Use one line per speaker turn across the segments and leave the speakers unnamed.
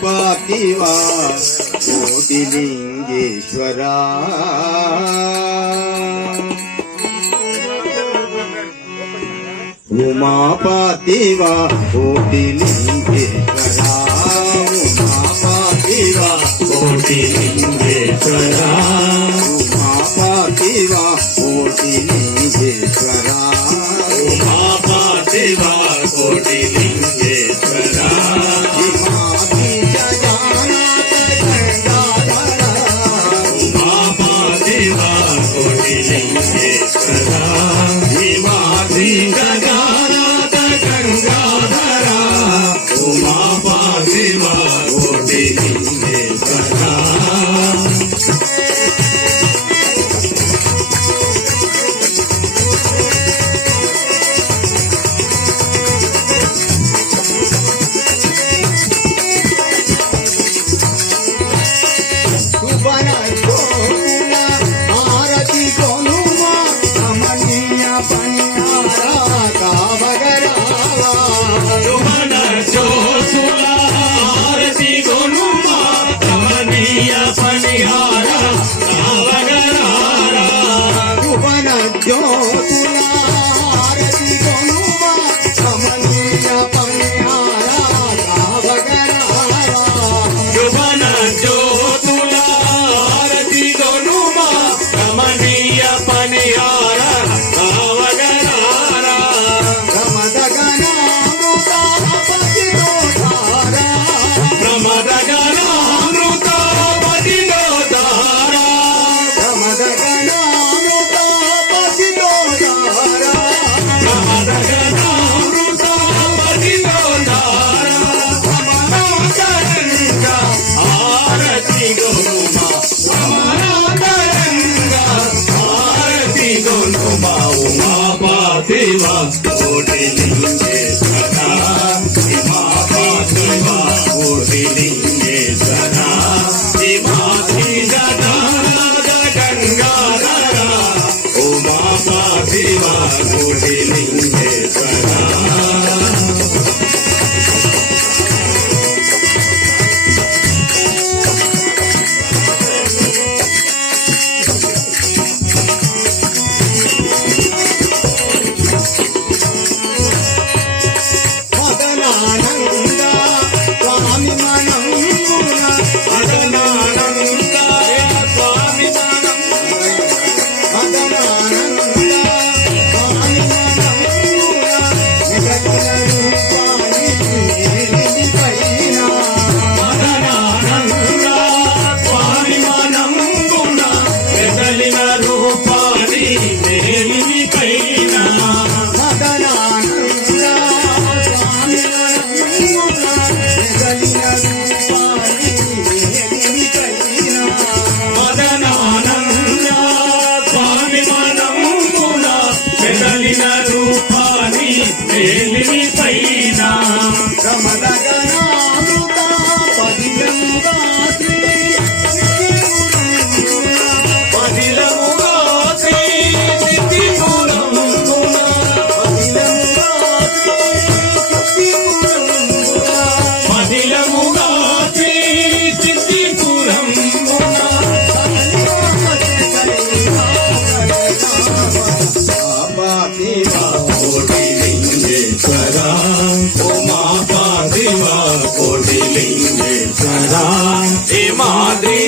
మహాపాతివా కోటిలింగేశ్వరా ఉమాపాతివా కోటిలింగేశ్వరా ఉమాపాతివా
కోటిలింగేశ్వరా
ఉమాపాతివా కోటిలింగేశ్వరా
ఉమాపాతివా కోటిలి You wanna yo, yo, yo, ಹೋಟೆಲಿಂದ మాద్రి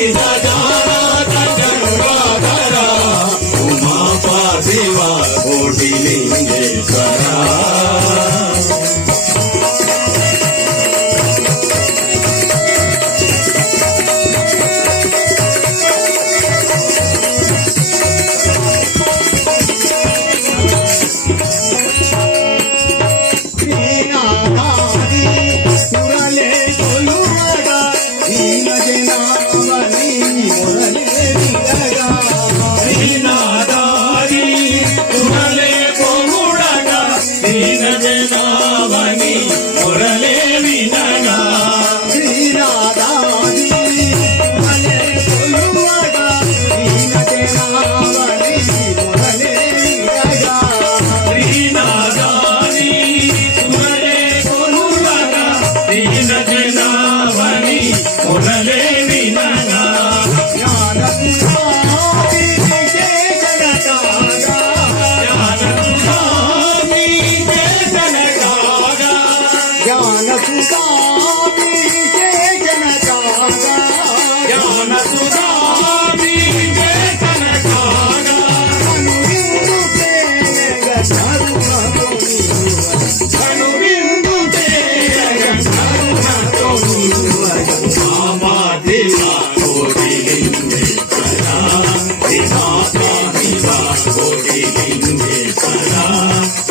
ఉమాపాదివా
కోటి లింగేశ్వరా ಅವನಿಗಿರುವ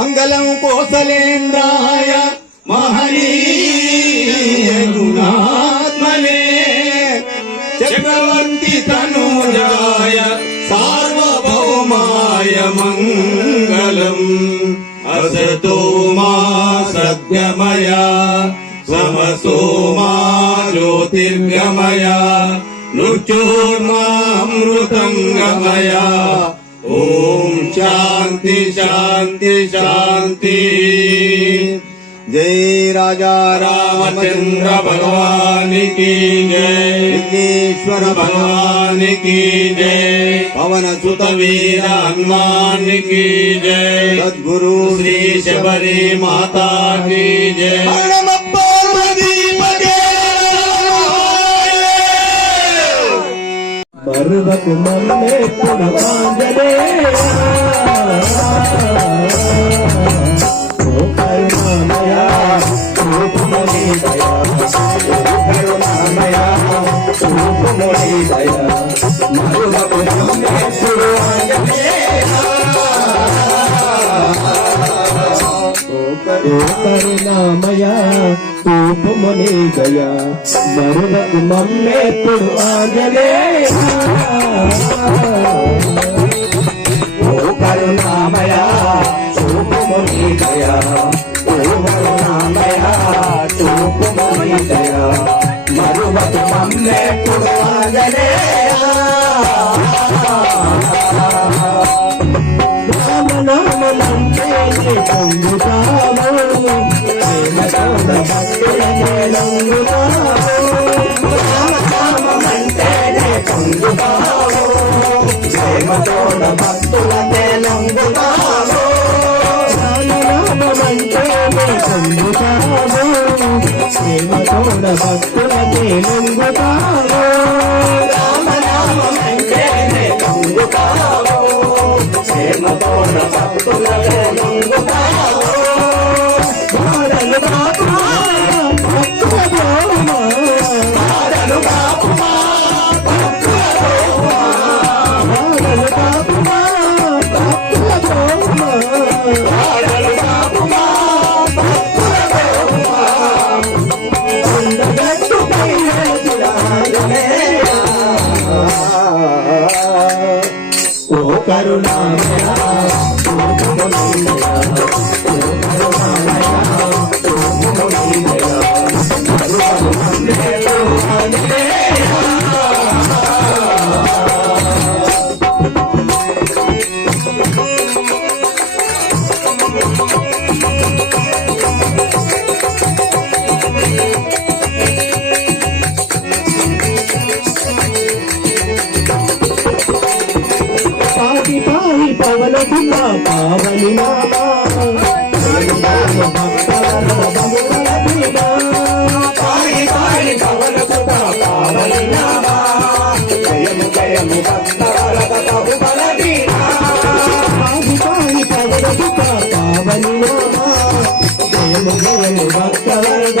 మంగళం కోసలేంద్రాయ మహనీయ గుణాత్మనే
చక్రవర్తి తనూజాయ సార్వభౌమాయ మంగళం. అసతో మా సద్గమయ సమసో మా జ్యోతిర్గమయ మృత్యోర్మామృతంగమయ ओम शांति शांति शांति।
जय राजा
रामचंद्र भगवान की जय।
ईश्वर
भगवान की जय।
पवन सुत
वीर हनुमान की जय।
सदगुरु
श्री शबरी माता की जय।
पर्वत मन में రూపముని దయ మరువకు మన్నే పునవాంజనేయ ఓ కరుణామయ రూపముని దయ మరువకు మమ్మేప్పుడు ఆంజనేయ ఓ కరుణామయ రూపముని దయ ఓ కరుణామయ రూపముని దయ మరువకు మమ్మేప్పుడు ఆంజనేయ రామనామమంటే పొందుతాను ప్రేమతోడ భక్తులనే నంగుతాను రామనామమంటే పొందుతాను ప్రేమతోడ భక్తులనే నంగుతాను రామనామమంటే పొందుతాను ప్రేమతోడ భక్తులనే నంగుతాను రామనామమంటే పొందుతాను ప్రేమతోడ భక్తులనే నంగుతాను పవన కుమ పావని నామా. పాయి పాయి పవన కుమ పావని నామా జయము జయము భక్తవరద బహుబల వీరా పాయి పాయి పవన కుమ పావని నామా జయము జయము భక్తవరద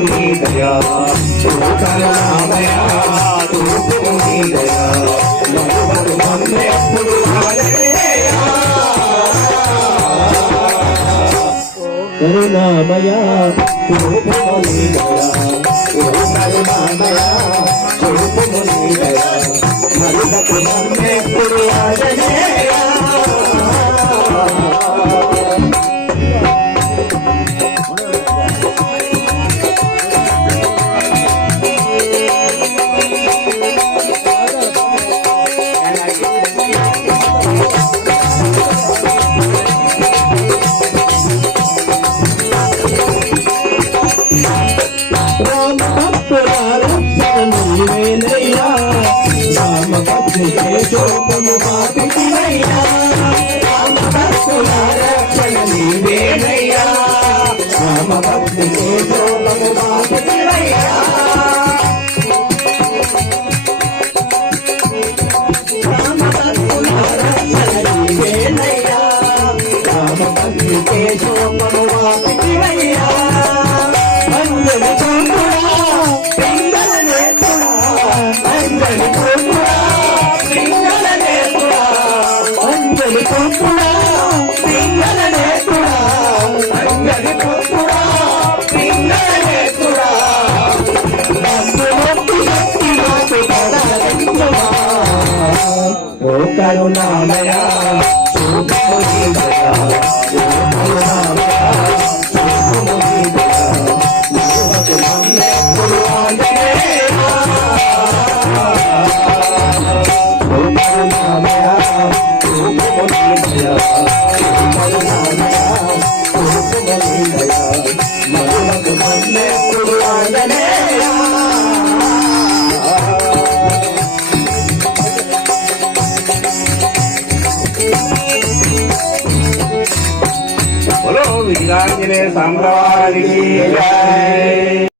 मेरी दया तू करुणा दया तू मेरी दया लोकवत मन्ने అప్పుడు
కరుణామయా
తూ భూమి దయా Lalo na, lalo Sandra.